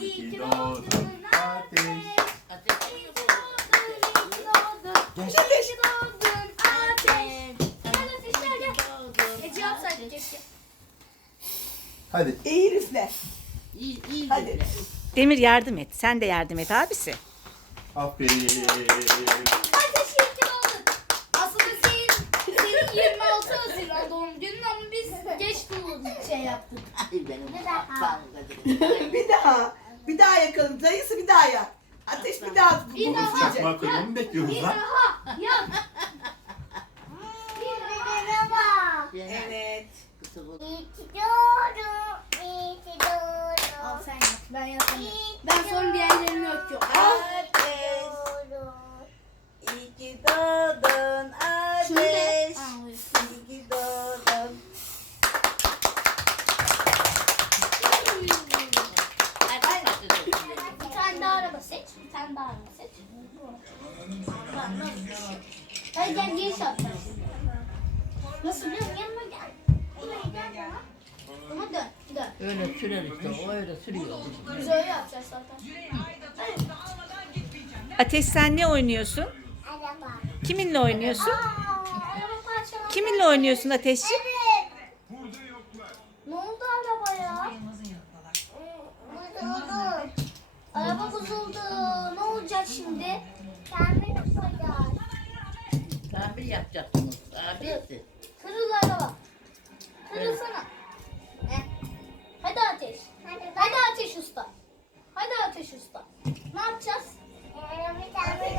İyi ki doğdun Ateş. İyi ki doğdun. Ateş. İyi ki doğdun Ateş. Gel Ateşler gel. Ece yapsaydık keşke. Hadi. İyi üfle. İyi Hadi. güzel. Demir yardım et. Sen de yardım et abisi. Aferin. Ateş iyi ki doğdun. Aslında senin 26 Haziran doğum günün ama biz geç şey yaptık. Ay benim Neden? babam kadar. Bir daha yakalım. Dayısı bir daha yak. Ateş bir daha. Bir Bunu daha. çakmağı kırmamı mı bekliyoruz Bir lan? daha. Yak. Bir daha. Evet. Kısa bu. Al sen yak. Ben yakamıyorum. Ben sonra diğerlerini yakıyorum. Ateş. İyi ki doğdun Şunu da Ateş. Aa, İyi ki doğdun. bir tane daha araba seç. Bir tane daha araba seç. Hadi gel geniş atacağız. Nasıl biliyor musun? Yanıma gel. Buraya gel bana. Ama dön. Dön. Öyle sürer işte. O öyle sürüyor. Biz öyle yapacağız zaten. Ateş sen ne oynuyorsun? Araba. Kiminle oynuyorsun? Araba parçalandı. Kiminle oynuyorsun Ateşciğim? Evet. Ne oldu arabaya? Bozuldu. Araba bozuldu. Ne olacak şimdi? Tamir yapacağız. Tamir yapacaksınız. Abisi. Kırıl araba. Kırılsana. Heh. Hadi Ateş. Hadi Ateş Usta. Hadi Ateş Usta. Ne yapacağız? Bir tamir